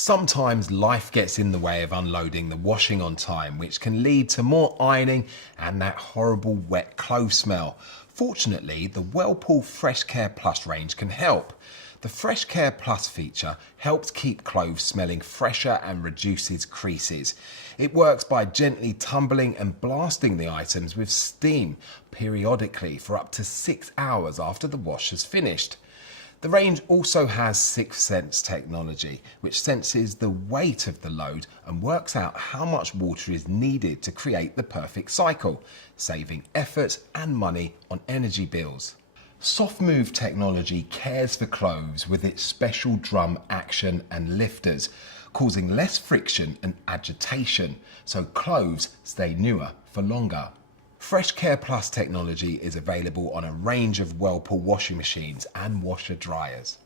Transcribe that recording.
Sometimes life gets in the way of unloading the washing on time, which can lead to more ironing and that horrible wet clothes smell. Fortunately, the Whirlpool FreshCare Plus range can help. The FreshCare Plus feature helps keep clothes smelling fresher and reduces creases. It works by gently tumbling and blasting the items with steam periodically for up to 6 hours after the wash has finished. The range also has Sixth Sense technology, which senses the weight of the load and works out how much water is needed to create the perfect cycle, saving effort and money on energy bills. Soft Move technology cares for clothes with its special drum action and lifters, causing less friction and agitation, so clothes stay newer for longer. FreshCare Plus technology is available on a range of Whirlpool washing machines and washer dryers.